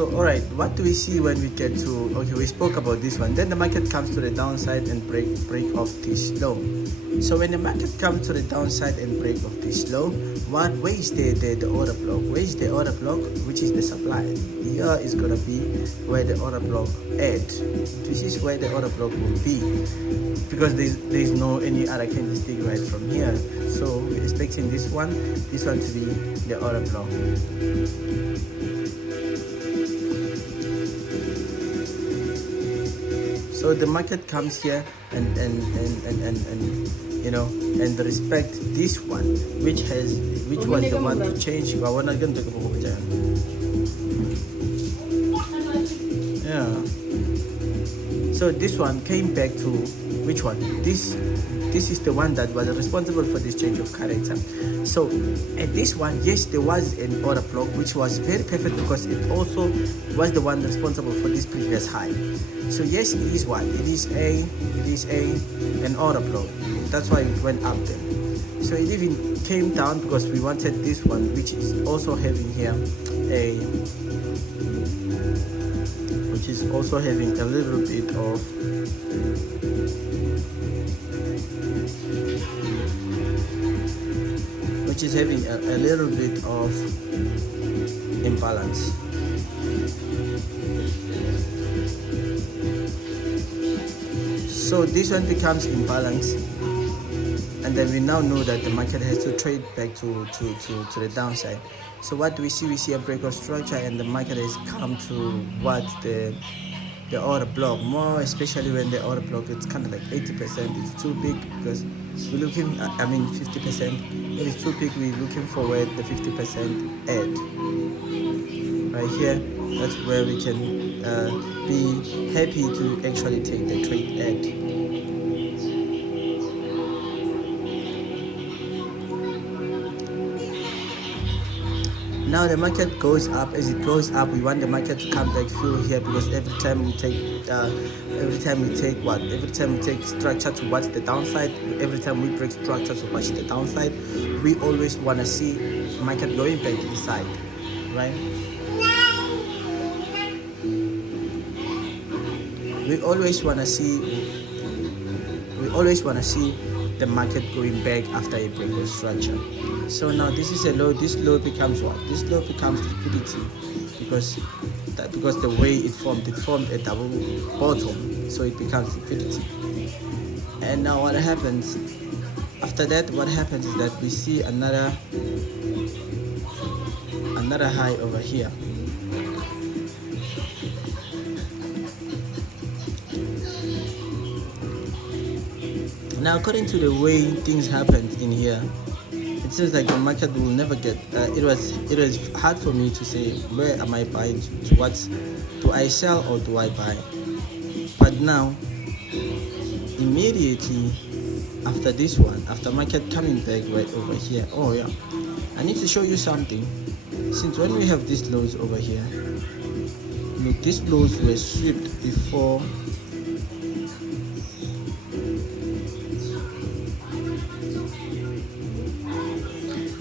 So alright, what do we see when we get to, okay, we spoke about this one. Then the market comes to the downside and break off this low. So when the market comes to the downside and break off this low, where is the order block? Where is the order block? Which is the supply. Here is gonna be where the order block at. This is where the order block will be, because there's no any other candlestick right from here. So we're expecting this one to be the order block. So the market comes here and you know, and respect this one, which was the one to change. Yeah. So this one came back to which one? This is the one that was responsible for this change of character. So at this one, yes, there was an order block which was very perfect because it also was the one responsible for this previous high. So yes, it is what? It is an order block. That's why it went up there. So it even came down because we wanted this one, which is also having here a little bit of a little bit of imbalance. So this one becomes imbalance, and then we now know that the market has to trade back to the downside. So what do we see? We see a break of structure, and the market has come to what the order block, more especially when the order block it's kind of like 80%. It's too big because we're looking at, 50%. It is too big. We're looking for where the 50% at. Right here, that's where we can be happy to actually take the trade at. Now the market goes up. As it goes up, we want the market to come back through here, because every time we take structure towards the downside, every time we break structure towards the downside, we always want to see market going back inside, right? We always want to see the market going back after a break of structure. So now this is a low. This low becomes what? This low becomes liquidity, because the way it formed a double bottom, so it becomes liquidity. And now what happens after that? What happens is that we see another high over here. Now, according to the way things happened in here, it seems like the market will never get. It was hard for me to say where am I buying to what, do I sell or do I buy? But now, immediately after this one, after market coming back right over here, oh yeah, I need to show you something. Since when we have these lows over here, look, these lows were swept before.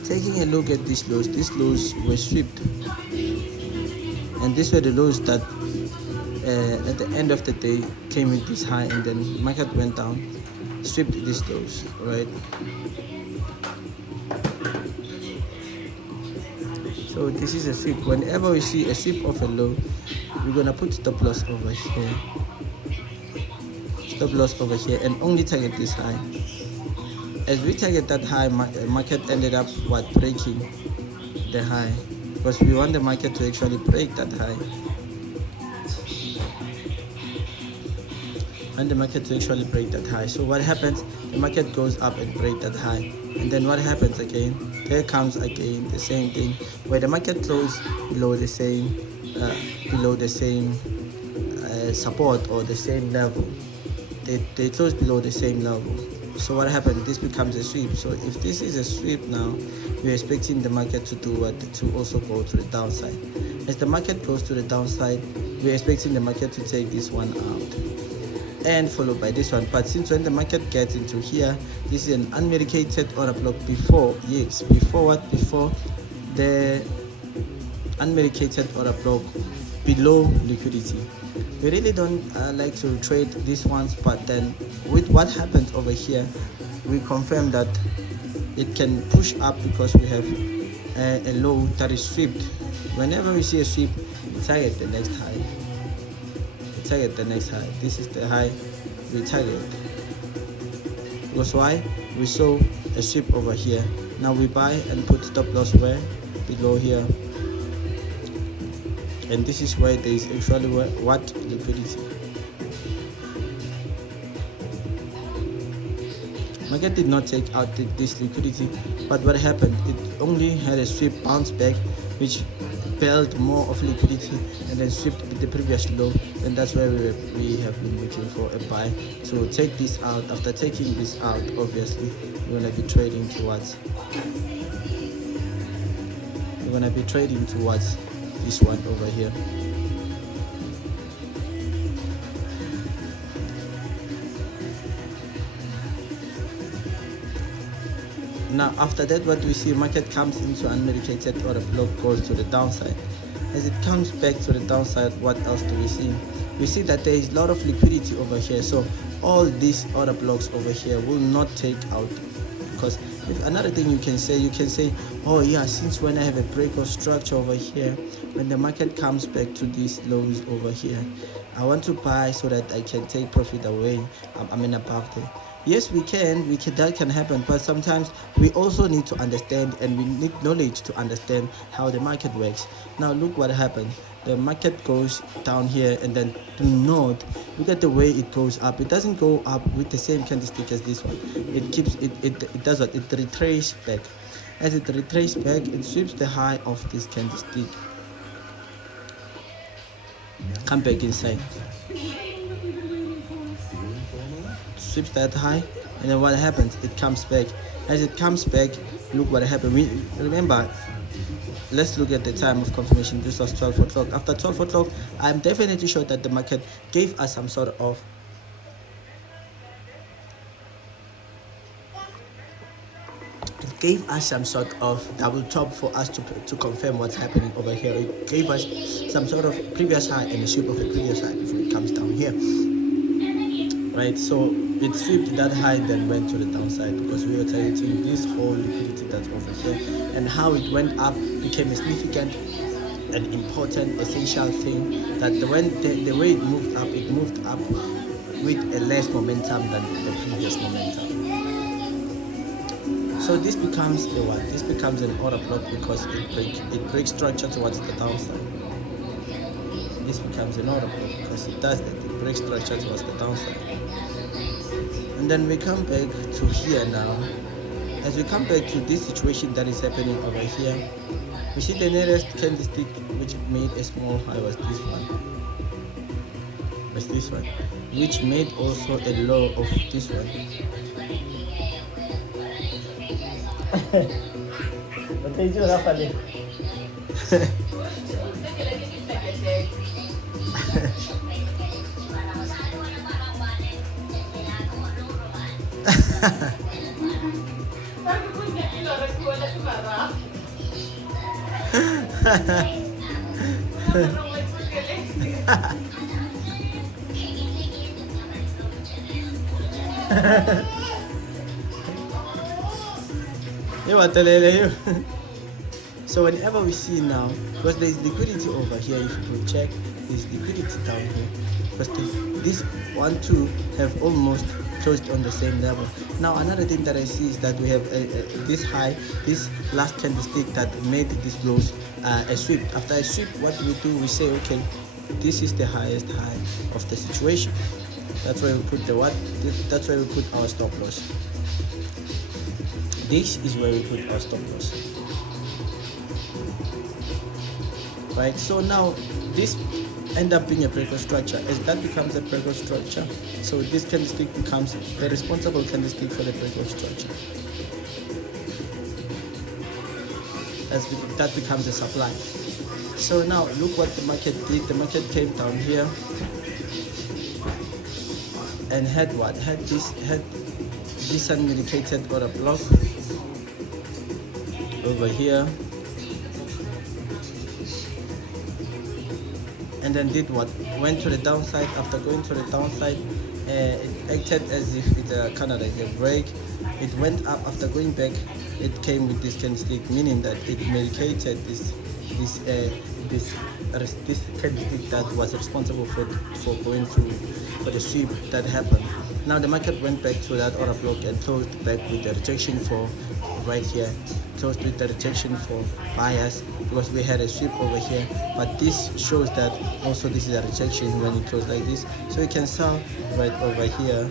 Taking a look at these lows were swept, and these were the lows that at the end of the day came with this high, and then market went down, swept these lows, right? So this is a sweep. Whenever we see a sweep of a low, we're gonna put stop loss over here, and only target this high. As we target that high, market ended up breaking the high, because we want the market to actually break that high. So what happens? The market goes up and break that high, and then what happens again? There comes again the same thing, where the market closes below the same support or the same level. They close below the same level. So what happened? This becomes a sweep. So if this is a sweep now, we're expecting the market to do what? To also go to the downside. As the market goes to the downside, we're expecting the market to take this one out and followed by this one. But since when the market gets into here, this is an unmedicated order block before the unmedicated order block below liquidity. We really don't like to trade these ones, but then with what happens over here, we confirm that it can push up because we have a low that is swept. Whenever we see a sweep, we target the next high. We target the next high. This is the high we target. Because why? We saw a sweep over here. Now we buy and put stop loss where? Below here. And this is where there is actually what? Liquidity. Market did not take out this liquidity, but what happened? It only had a sweep bounce back, which built more of liquidity and then swept the previous low, and that's where we have been looking for a buy. So take this out. After taking this out, obviously we're gonna be trading towards this one over here. Now after that, what we see, market comes into unmedicated order block, goes to the downside. As it comes back to the downside, what else do we see? We see that there is a lot of liquidity over here, so all these order blocks over here will not take out. Because if another thing you can say, oh yeah, since when I have a break of structure over here, when the market comes back to these lows over here, I want to buy so that I can take profit away. Above there. Yes, we can, that can happen, but sometimes we also need to understand, and we need knowledge to understand how the market works. Now look what happened. The market goes down here, and then do not look at the way it goes up. It doesn't go up with the same candlestick as this one. It keeps it does what? It retraces back. As it retraces back, it sweeps the high of this candlestick, come back inside, sweeps that high, and then what happens? It comes back. As it comes back, look what happened. We remember, let's look at the time of confirmation. This was 12 o'clock. After 12 o'clock, I'm definitely sure that the market gave us some sort of double top for us to confirm what's happening over here. It gave us some sort of previous high and a sweep of a previous high before it comes down here. Right, so it swept that high, then went to the downside because we were targeting this whole liquidity that's over here, and how it went up became a significant and important essential thing, that the way it moved up with a less momentum than the previous momentum. So this becomes a what? This becomes an order block because it breaks structure towards the downside. This becomes an order block because it does that. It breaks structure towards the downside. And then we come back to here now. As we come back to this situation that is happening over here, we see the nearest candlestick which made a small high was this one. Which made also a low of this one. So whenever we see now, because there is liquidity over here, if you could check, there's liquidity down here, because this 1, 2 have almost closed on the same level. Now another thing that I see is that we have this high, this last candlestick that made these lows a sweep. After a sweep, what we do, we say, okay, this is the highest high of the situation. That's where we put that's where we put our stop loss. This is where we put our stop loss. Right, so now this end up being a breakout structure. As that becomes a breakout structure, so this candlestick becomes the responsible candlestick for the breakout structure. As that becomes a supply. So now look what the market did. The market came down here and had what? Had this unmedicated order block over here. and then did what? Went to the downside. After going to the downside, it acted as if it's kind of like a break. It went up. After going back, it came with this candlestick, meaning that it medicated this this this candlestick that was responsible for going to for the sweep that happened. Now the market went back to that order block and closed back with the rejection for right here, closed with the rejection for buyers because we had a sweep over here. But this shows that also this is a rejection when it closed like this, so we can sell right over here.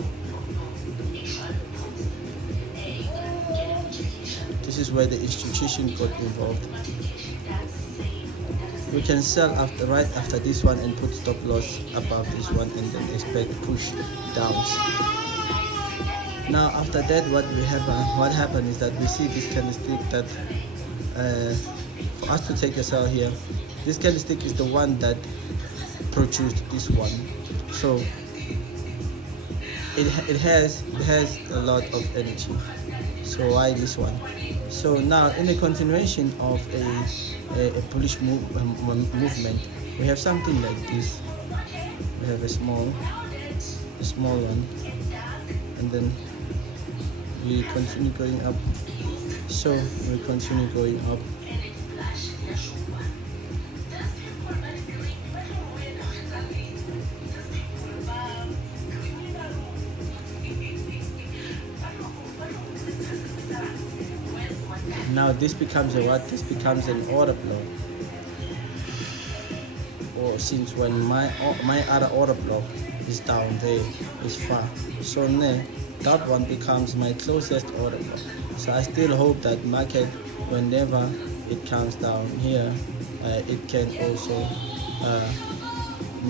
This is where the institution got involved. We can sell right after this one and put stop loss above this one and then expect push downs. Now after that, what happened is that we see this candlestick that for us to take a sell here, this candlestick is the one that produced this one, so it has a lot of energy. So why this one? So now in the continuation of a bullish movement, we have something like this. We have a small one, and then we continue going up. So we continue going up. Now this becomes a what? This becomes an order block. Or since when my other order block is down there, is far. So now that one becomes my closest order block. So I still hope that market, whenever it comes down here, it can also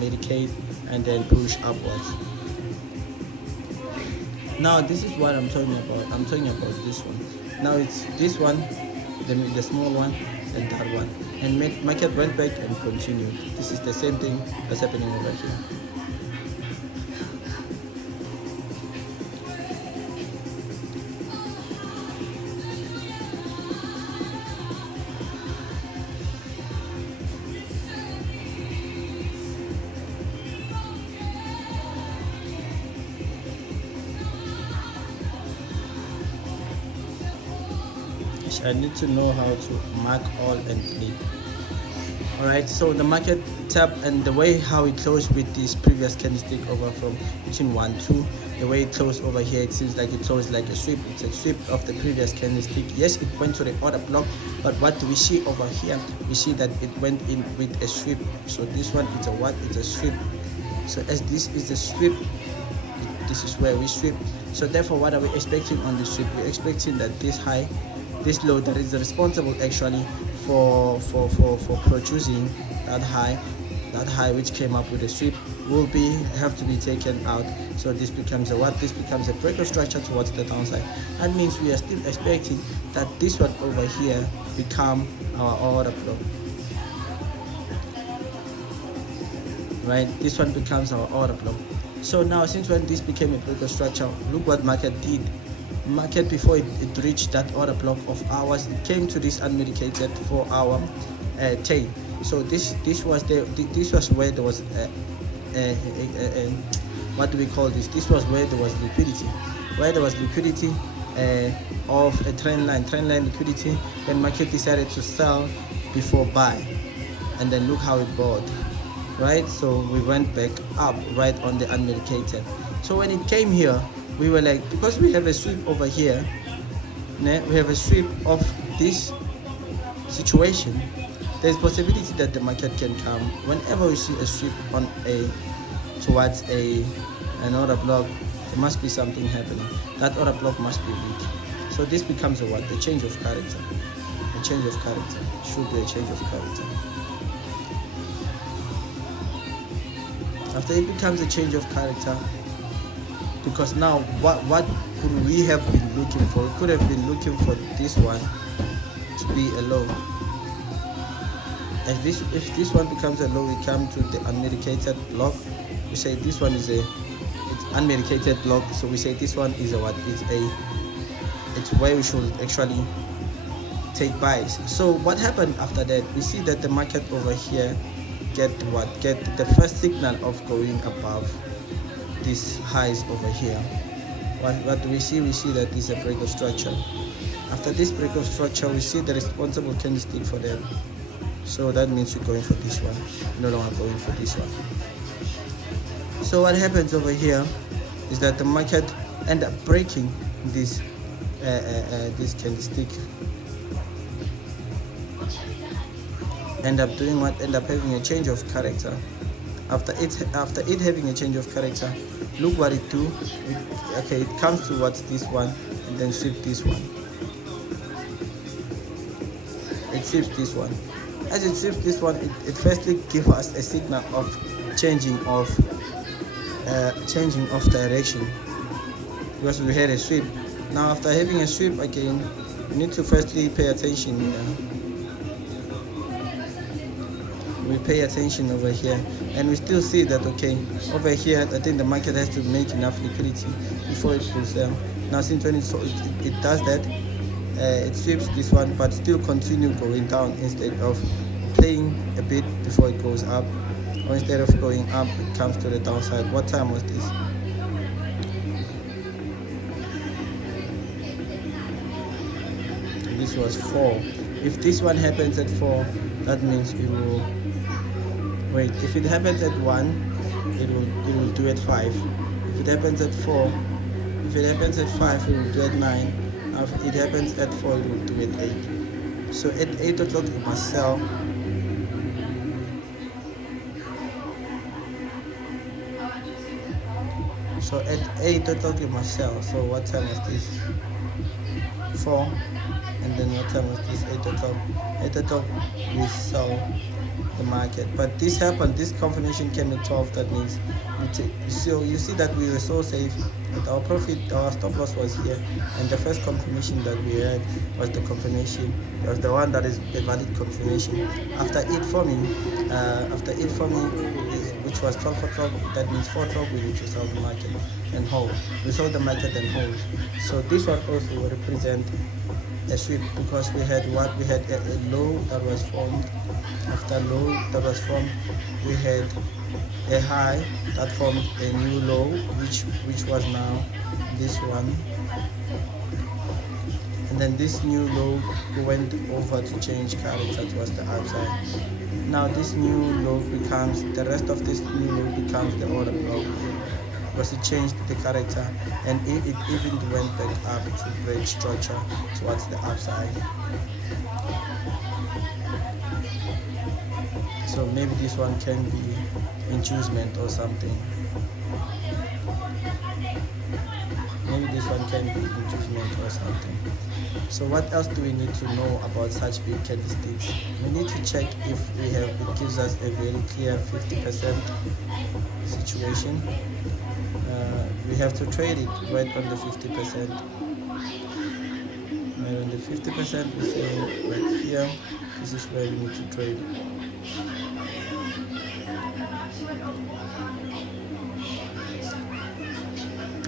medicate and then push upwards. Now this is what I'm talking about. I'm talking about this one. Now it's this one, the small one, and that one. And market went back and continued. This is the same thing that's happening over here. I need to know how to mark all and click. Alright, so the market tap and the way how it closed with this previous candlestick over from between 1 2, the way it closed over here, it seems like it closed like a sweep. It's a sweep of the previous candlestick. Yes, it went to the order block, but what do we see over here? We see that it went in with a sweep. So this one is a what? It's a sweep. So as this is a sweep, this is where we sweep. So therefore, what are we expecting on this sweep? We're expecting that this high, this low that is responsible actually for producing that high which came up with a sweep will have to be taken out. So this becomes a what? This becomes a breaker structure towards the downside. That means we are still expecting that this one over here become our order block. Right, this one becomes our order block. So now since when this became a breaker structure, look what market did. Market before it reached that order block of ours, it came to this unmedicated 4-hour tail. So this was where there was what do we call this? This was where there was liquidity. Where there was liquidity of a trend line liquidity, then market decided to sell before buy, and then look how it bought. Right, so we went back up right on the unmedicated. So when it came here, we were like, because we have a sweep over here, we have a sweep of this situation, there's possibility that the market can come whenever we see a sweep on towards an order block. There must be something happening. That order block must be weak. So this becomes a what? A change of character. A change of character. Should be a change of character. After it becomes a change of character, because now what could we have been looking for? We could have been looking for this one to be a low. If this one becomes a low, we come to the unmedicated block. We say this one is it's unmedicated block. So we say this one is a what? It's where we should actually take buys. So what happened after that? We see that the market over here get the first signal of going above these highs over here. What do we see? We see that this is a break of structure. After this break of structure, we see the responsible candlestick for them. So that means we're going for this one, no longer going for this one. So what happens over here is that the market end up breaking this candlestick, end up doing what? End up having a change of character. After it having a change of character, look what it do. It comes towards this one and then sweep this one. It sweeps this one. As it sweeps this one, it firstly gives us a signal of changing of direction, because we had a sweep. Now after having a sweep again, we need to firstly pay attention here. We pay attention over here, and we still see that over here I think the market has to make enough liquidity before it pulls down. Now since when it does that, it sweeps this one but still continue going down instead of playing a bit before it goes up, or instead of going up it comes to the downside. What time was this? This was 4. If this one happens at 4, that means we will wait. If it happens at 1, it will do at 5. If it happens at 4, if it happens at 5, it will do at 9. If it happens at 4, it will do at 8. So at 8 o'clock you must sell. So at 8 o'clock you must sell. So what time is this? 4. And then what time was this? 8 o'clock. 8 o'clock we sell the market. But this happened, this confirmation came at 12. That means so you see that we were so safe that our profit, our stop loss was here, and the first confirmation that we had was the confirmation. It was the one that is a valid confirmation. After it forming, which was 12 o'clock, that means 4 o'clock we need to sell the market and hold. We sold the market and hold. So this one also will represent a sweep, because we had a low that was formed. After low that was formed, we had a high that formed a new low, which was now this one, and then this new low went over to change character towards the upside. Now this new low becomes, the rest of this new low becomes the order block, because it changed the character, and it even went back up to break structure towards the upside. So maybe this one can be inducement or something. Maybe this one can be inducement or something. So what else do we need to know about such big candlesticks? We need to check if it gives us a very clear 50% situation. We have to trade it right on the 50%. Right on the 50%, we say right here, this is where we need to trade.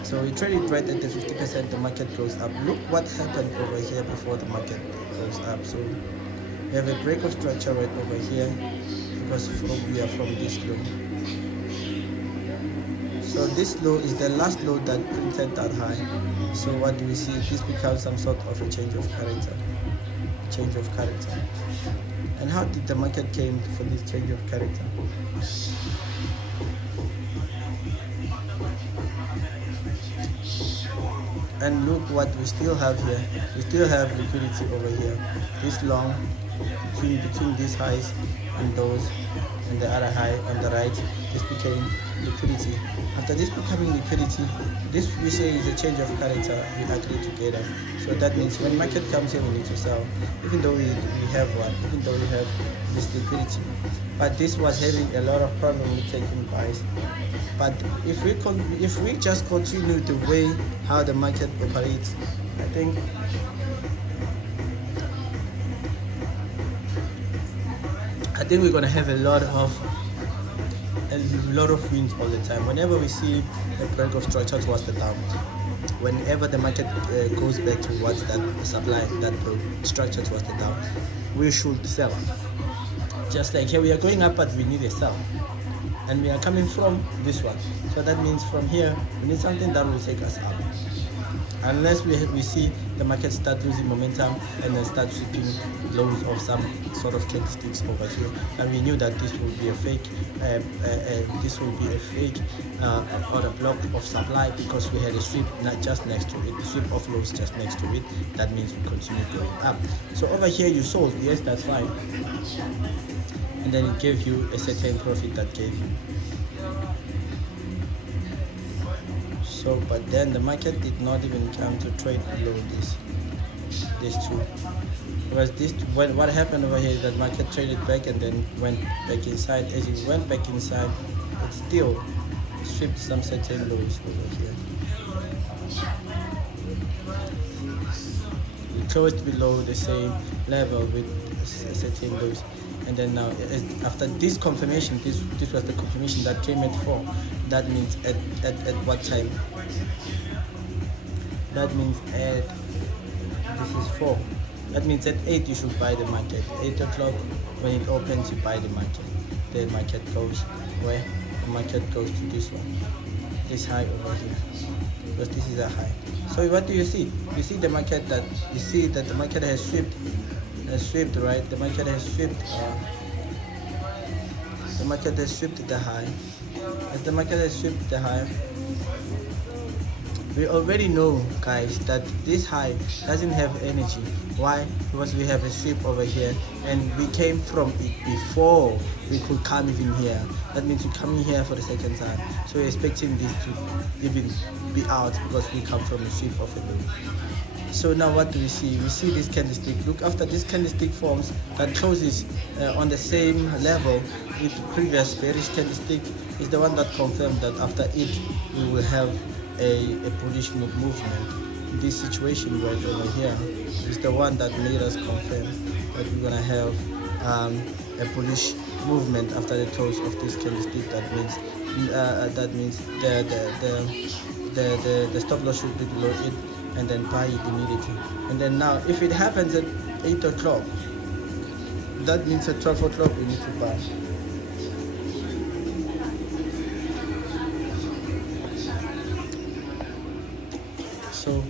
So we trade it right at the 50%, the market goes up. Look what happened over here before the market goes up. So we have a break of structure right over here, because we are from this low. So this low is the last low that printed that high. So what do we see? This becomes some sort of a change of character. And how did the market came for this change of character? And look what we still have here. We still have liquidity over here. This long between these highs and those, and the other high on the right, this became liquidity. After this becoming liquidity, this we say is a change of character. We agree together. So that means when market comes here, we need to sell, even though we have this liquidity. But this was having a lot of problem with taking buys. But if we just continue the way how the market operates, I think we're gonna have a lot of wins all the time. Whenever we see a break of structure towards the down, whenever the market goes back towards that supply, that structure towards the down, we should sell. Just like here we are going up, but we need a sell, and we are coming from this one. So that means from here we need something that will take us up, unless we see the market start losing momentum and then start sweeping lows of some sort of candlesticks over here. And we knew that this will be a fake order block of supply, because we had a sweep not just next to it, sweep of lows just next to it. That means we continue going up. So over here you sold, yes, that's fine, and then it gave you a certain profit that gave you. So, but then the market did not even come to trade below these two. Because what happened over here is that market traded back and then went back inside. As it went back inside, it still swept some certain lows over here. We closed below the same level with certain lows. And then now, after this confirmation, this was the confirmation that came at 4. That means at what time? That means this is 4. That means at 8 you should buy the market. 8 o'clock when it opens, you buy the market. The market goes where? The market goes to this one, this high over here, because this is a high. So what do you see? You see the market that the market has swept. Right? The market has swept. The market has swept the high. As the market has swept the high, we already know, guys, that this high doesn't have energy. Why? Because we have a sweep over here, and we came from it before we could come even here. That means we're coming here for the second time. So we're expecting this to even be out, because we come from a sweep of a low. So now what do we see? We see this candlestick. Look, after this candlestick forms that closes on the same level with the previous bearish candlestick, is the one that confirmed that after it we will have a bullish movement. This situation right over here is the one that made us confirm that we're gonna have a bullish movement after the close of this candlestick. That means the stop loss should be below it, and then buy it immediately. And then now if it happens at 8 o'clock, that means at 12 o'clock we need to buy. So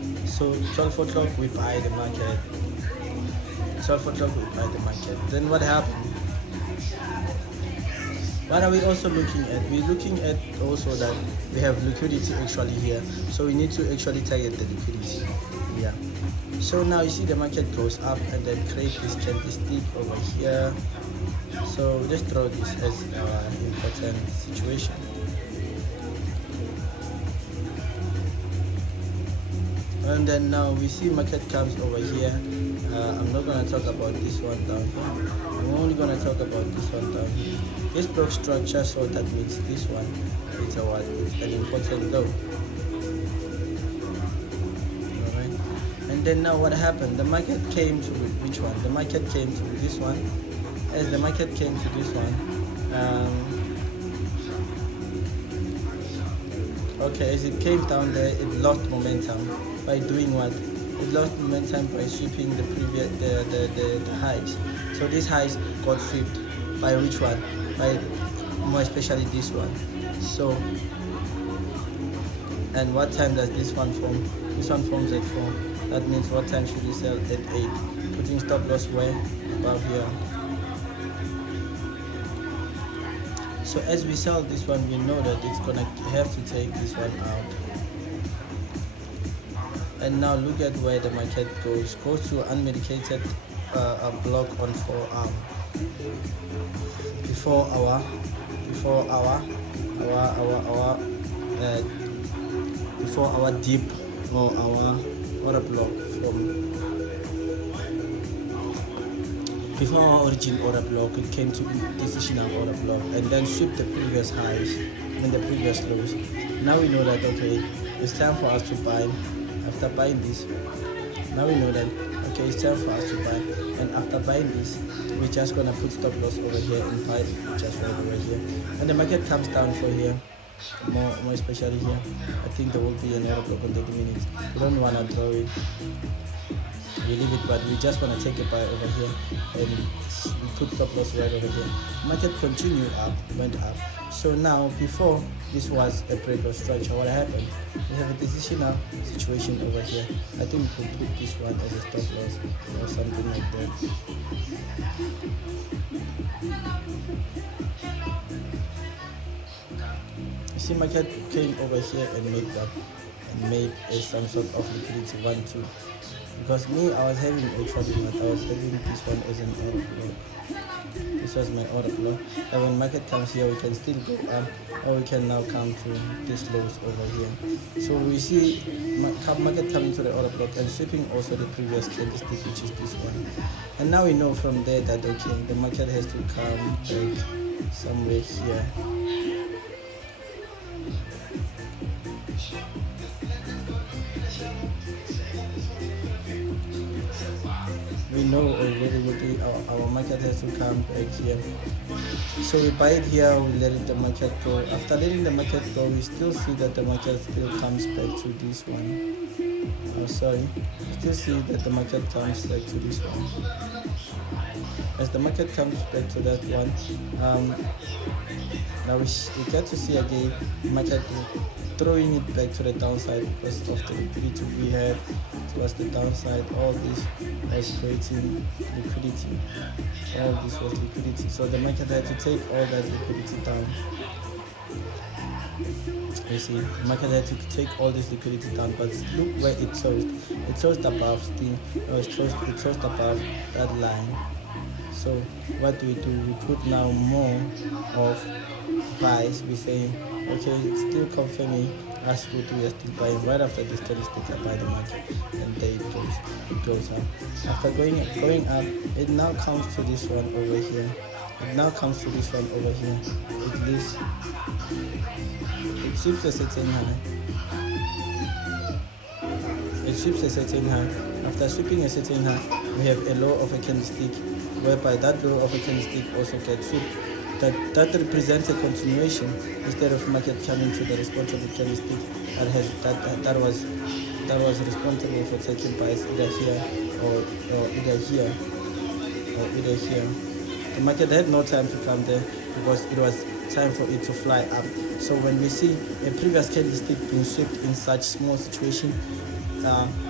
12 o'clock we buy the market. 12 o'clock we buy the market. Then what happened? What are we also looking at? We're looking at also that we have liquidity actually here. So we need to actually target the liquidity. Yeah. So now you see the market goes up and then create this candlestick over here. So let's draw this as our important situation. And then now we see market comes over here. I'm not going to talk about this one down here. I'm only going to talk about this one down here. This block structure, so that means this one is an important low. Alright. And then now what happened? The market came to which one? The market came to this one. As the market came to this one, okay, as it came down there, it lost momentum by doing what? It lost momentum by sweeping the previous the highs. So these highs got swept by which one? By more especially this one. So, and what time does this one form? This one forms at 4. That means what time should we sell? At 8. Putting stop loss where? Above here. So as we sell this one, we know that it's gonna have to take this one out. And now look at where the market goes to unmedicated block on 4 hour. Before our dip or our order block from before our origin order block, it came to decisional order block and then sweep the previous highs and the previous lows. Now we know that okay, it's time for us to buy. After buying this, now we know that okay, it's time for us to buy. And after buying this, we're just gonna put stop loss over here and buy just right over here. And the market comes down for here, more especially here. I think there will be an order block on 30 minutes. We don't wanna draw it. we leave it, but we just want to take a buy over here and we put stop loss right over here. Market continued up, went up. So now before this was a breakout structure, what happened? We have a decisional situation over here. I think we could put this one as a stop loss or something like that. You see, market came over here and made that and made some sort of liquidity 1-2. Because me, I was having a trouble, but I was having this one as an order block. This was my order block. And when market comes here, we can still go up, or we can now come to this lows over here. So we see market coming to the order block and sweeping also the previous candlestick, which is this one. And now we know from there that okay, the market has to come back somewhere here. We know already our market has to come back here. So we buy it here, we let the market go. After letting the market go, we still see that the market still comes back to this one. We still see that the market comes back to this one. As the market comes back to that one, now we get to see again market throwing it back to the downside because of the liquidity we had towards the downside. All this was creating liquidity. All this was liquidity. So the market had to take all that liquidity down. You see, the market had to take all this liquidity down, but look where it closed. It closed above it closed above that line. So what do? We put now more of buys. We say, okay, it's still confirming as good. We are still buying right after this candlestick. I buy the market, and there it goes up. After going up, it now comes to this one over here. It leaves. It sweeps a certain high. After sweeping a certain high, we have a low of a candlestick, whereby that low of a candlestick also gets swept. That represents a continuation instead of market coming to the response of the candlestick that was responsible for taking buys either here or either here. The market had no time to come there because it was time for it to fly up. So when we see a previous candlestick being swept in such small situation,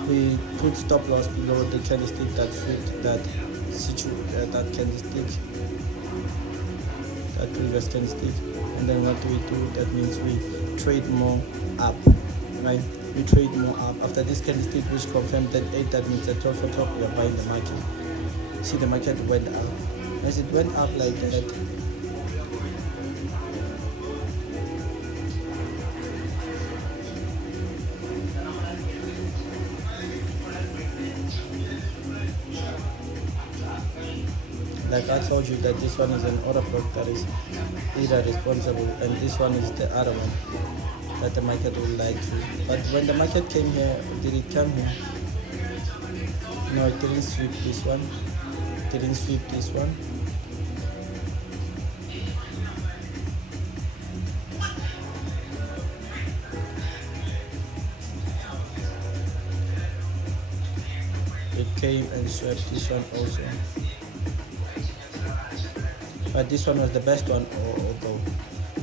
we put stop loss below the candlestick that swept that candlestick, that previous candlestick. And then what do? That means we trade more up, right? We trade more up after this candlestick, which confirmed that 8. That means that top for top we are buying the market. See, the market went up. As it went up like that, like I told you that this one is an order block that is either responsible, and this one is the other one that the market would like to. But when the market came here, did it come here? No, it didn't sweep this one. It came and swept this one also. But this one was the best one,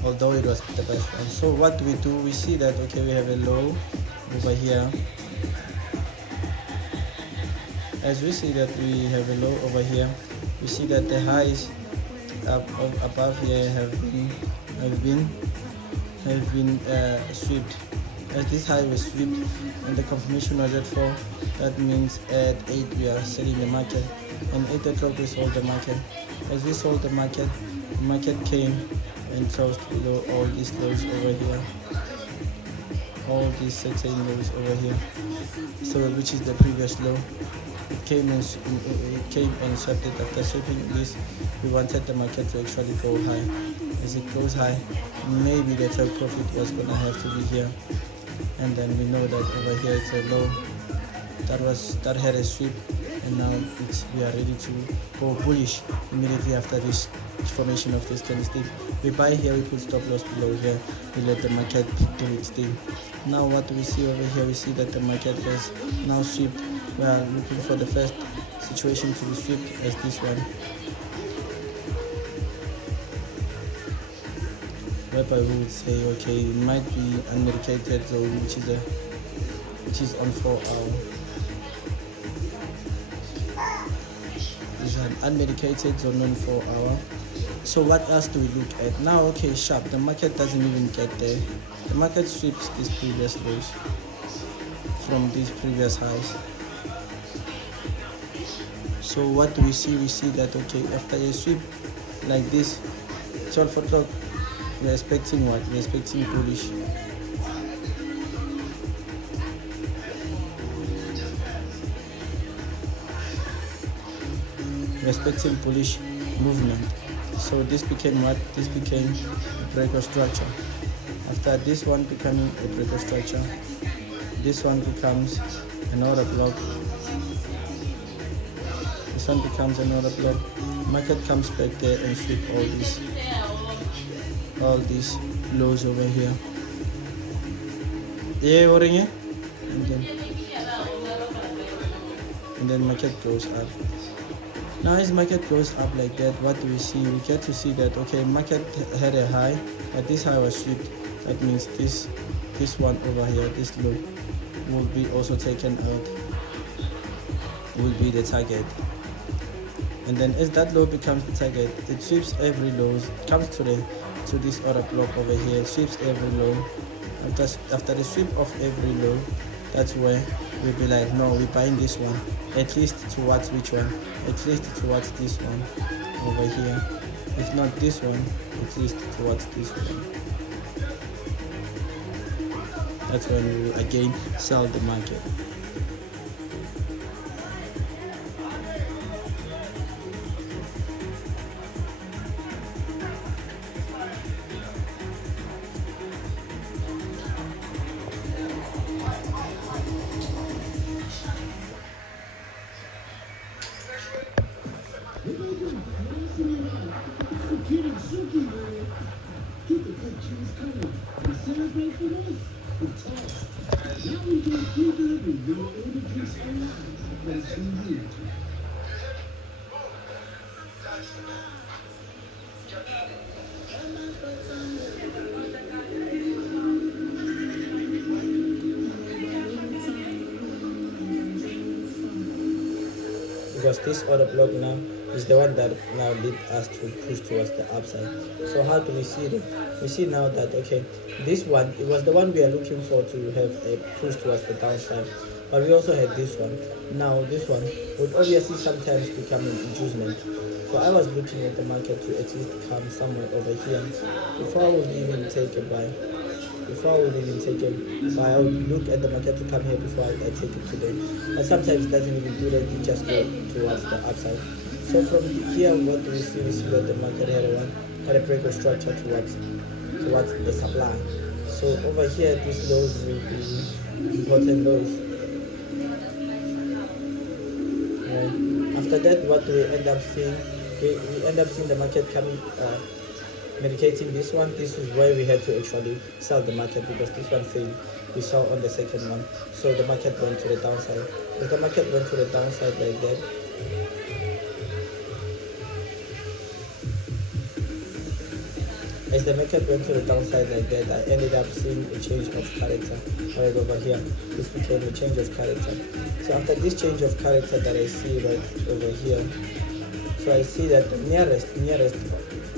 although it was the best one. So what do? We see that okay, we have a low over here. As we see that we have a low over here, we see that the highs above here have been swept. As this high was swept and the confirmation was at 4, that means at 8 we are selling the market, and 8 o'clock we sold the market. As we sold the market came and closed below all these lows over here, all these certain lows over here, so which is the previous low. It came and swept it. After sweeping this, we wanted the market to actually go high. As it goes high, maybe the take profit was gonna have to be here, and then we know that over here it's a low that had a sweep, and now we are ready to go bullish immediately after this formation of this candlestick. We buy here, we put stop loss below here, we let the market do its thing. Now what do we see over here? We see that the market has now swept We are looking for the first situation to be swept as this one, whereby we would say, okay, it might be unmedicated zone, which is on 4 hour. This is an unmedicated zone on 4 hour. So what else do we look at now? Okay, sharp. The market doesn't even get there. The market sweeps these previous lows from these previous highs. So what do we see? We see that, okay, after a sweep like this, 12 o'clock, we're expecting what? We're expecting bullish. We're expecting bullish movement. So this became what? This became a breaker structure. After this one becoming a breaker structure, this one becomes another block. This one becomes another block. Market comes back there and sweep all these lows over here. Yeah, what again? And then market goes up. Now as market goes up like that, what do we see? We get to see that, okay, market had a high, but this high was swept. That means this one over here, this low, will be also taken out, will be the target. And then as that low becomes the target, it sweeps every low, it comes to this other block over here, sweeps every low. After the sweep of every low, that's where we'll be like, no, we're buying this one, at least towards which one? At least towards this one over here. If not this one, at least towards this one. That's when we will again sell the market. Because this other block now is the one that now lead us to push towards the upside. So how do we see it? We see now that, okay, this one, it was the one we are looking for to have a push towards the downside, but we also had this one. Now this one would obviously sometimes become an inducement. So I was looking at the market to at least come somewhere over here before I would even take a buy. Before I would even take it, I would look at the market to come here before I take it today. But sometimes it doesn't even do that, it just go towards the upside. So from here, what do we see? We see that the market had a breaker structure towards the supply. So over here, these lows will be important lows. Right. After that, what do we end up seeing? We end up seeing the market coming medicating this one. This is where we had to actually sell the market because this one failed. We saw on the second one, so the market went to the downside. If the market went to the downside like that, as the market went to the downside like that, I ended up seeing a change of character. Right over here, this became a change of character. So after this change of character that I see right over here, so I see that the nearest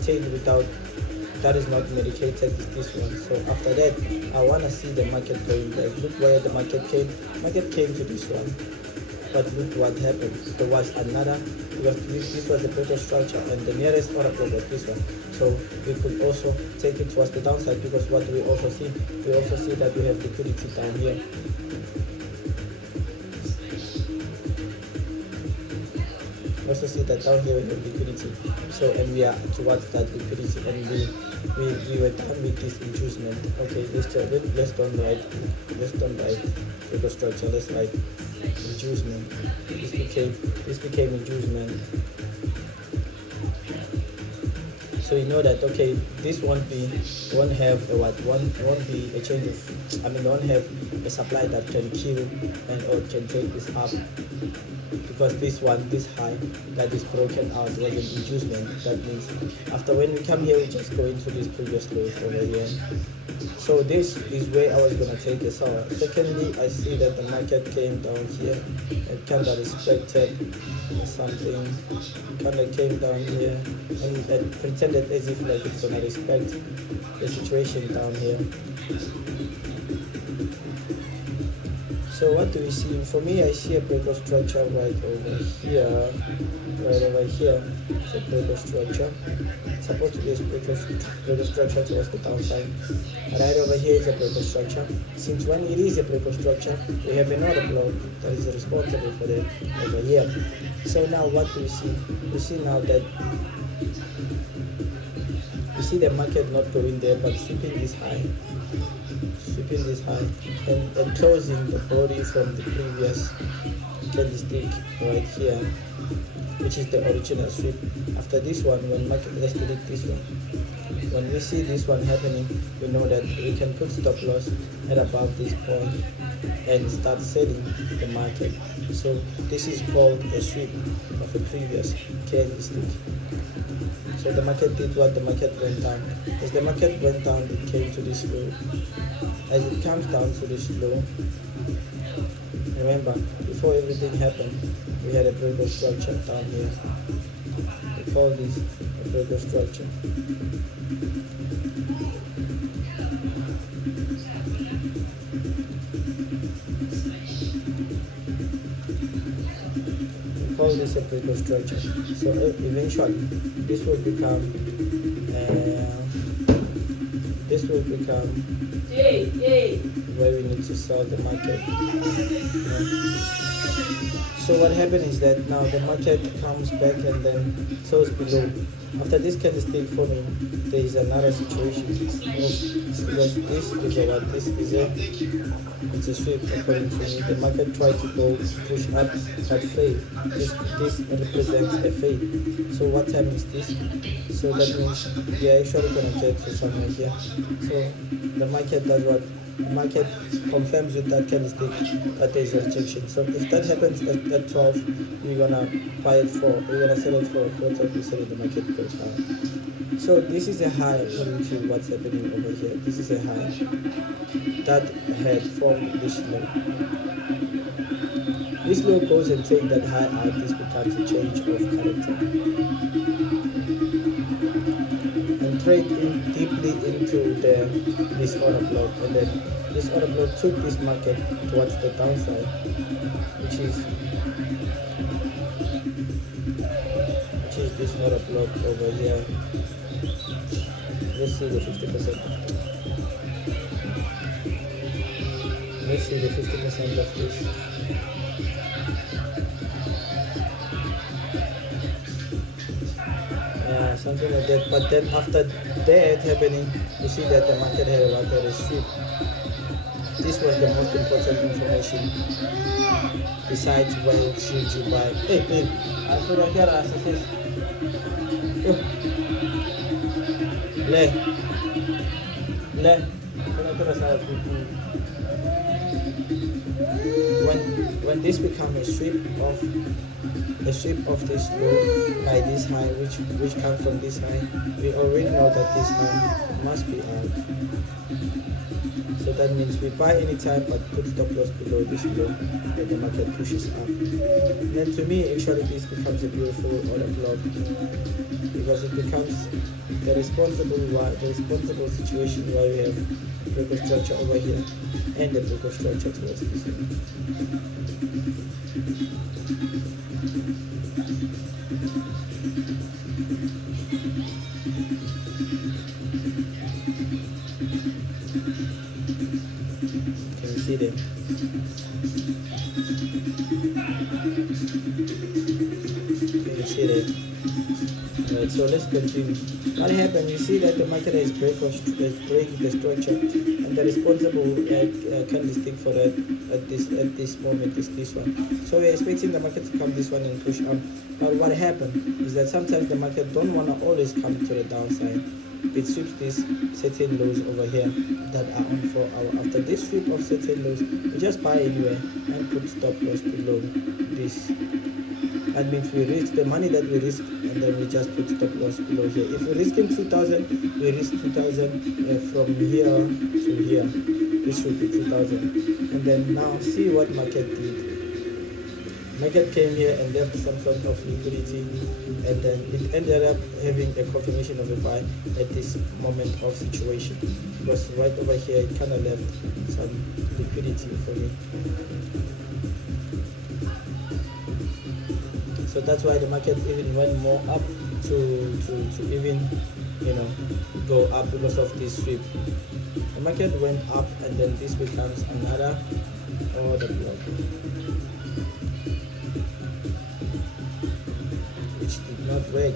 tail without that is not medicated is this one. So after that, I want to see the market going back. Look where the market came. Market came to this one, but look what happened. There was another, because this was a better structure, and the nearest oracle was this one. So we could also take it towards the downside, because what we also see that we have liquidity down here. Also see that down here we have liquidity, so and we are towards that liquidity, and we were done with this inducement. Okay, let's don't write the structure, let's write inducement. This became inducement. So you know that okay, this won't have a what won't be a change of, I mean, won't have a supply that can kill and or can take this up, because this high that is broken out was an inducement. That means after when we come here, we just go into this previous lows over here. So this is where I was gonna take a sell. Secondly, I see that the market came down here and kind of respected something, kind of came down here and pretended as if like it's gonna respect the situation down here. So what do we see? For me, I see a breaker structure right over here. Right over here, it's a breaker structure. It's supposed to be a breaker structure towards the downside. Right over here is a breaker structure. Since when it is a breaker structure, we have another block that is responsible for that over here. So now what do we see? We see now that we see the market not going there, but sweeping this high and closing the body from the previous candlestick right here, which is the original sweep. After this one, when market has to hit this one, when we see this one happening, we know that we can put stop loss at above this point and start selling the market. So this is called a sweep of a previous candlestick. So the market did what? The market went down. As the market went down, it came to this low. As it comes down to this low, remember, before everything happened, we had a breaker structure down here. We call this a breaker structure. We call this a breaker structure. So eventually, this will become where we need to sell the market. So what happened is that now the market comes back and then sells below. After this candlestick forming, there is another situation because this is a what? This is it's a sweep according to me. The market tried to go push up but failed. This represents a fail. So what time is this? So that means we are actually gonna get to somewhere here. So the market does what? The market confirms with that candlestick that there is a rejection. So if that happens at 12, we're gonna buy it for, we're gonna sell it for 40%, the market goes higher. So this is a high according to what's happening over here. This is a high that had formed this low. This low goes and takes that high out. This becomes a change of character. And trade in deeply into this order block, and then this order block took this market towards the downside, which is this order block over here. Let's see the 50%. Let's see the 50% of this. Something like that. But then after that happening, you see that the market had a sweep. This was the most important information. Besides, where should you buy? Hey, I thought I got access. When this becomes a sweep of this low by this high, which comes from this high, we already know that this high must be out. So that means we buy anytime but put stop loss below this low and the market pushes up. And then to me, actually this becomes a beautiful order block because it becomes the responsible situation where we have breaker structure over here and the breaker structure towards this one. Can you see them? Can you see that? It's So let's continue. What happened? You see that the market has break the structure, and the responsible candlestick for that at this moment is this one. So we're expecting the market to come this one and push up. But what happened is that sometimes the market don't wanna always come to the downside. It sweeps these certain lows over here that are on 4 hour. After this sweep of certain lows, we just buy anywhere and put stop loss below this. That means we risk the money that we risk, and then we just put stop loss below here. If we're risking 2,000, we risk 2,000 from here to here. This should be 2,000. And then now see what market did. Market came here and left some sort of liquidity, and then it ended up having a confirmation of a buy at this moment of situation, because right over here it kind of left some liquidity for me. So that's why the market even went more up to even go up because of this sweep. The market went up, and then this becomes another order block, which did not work.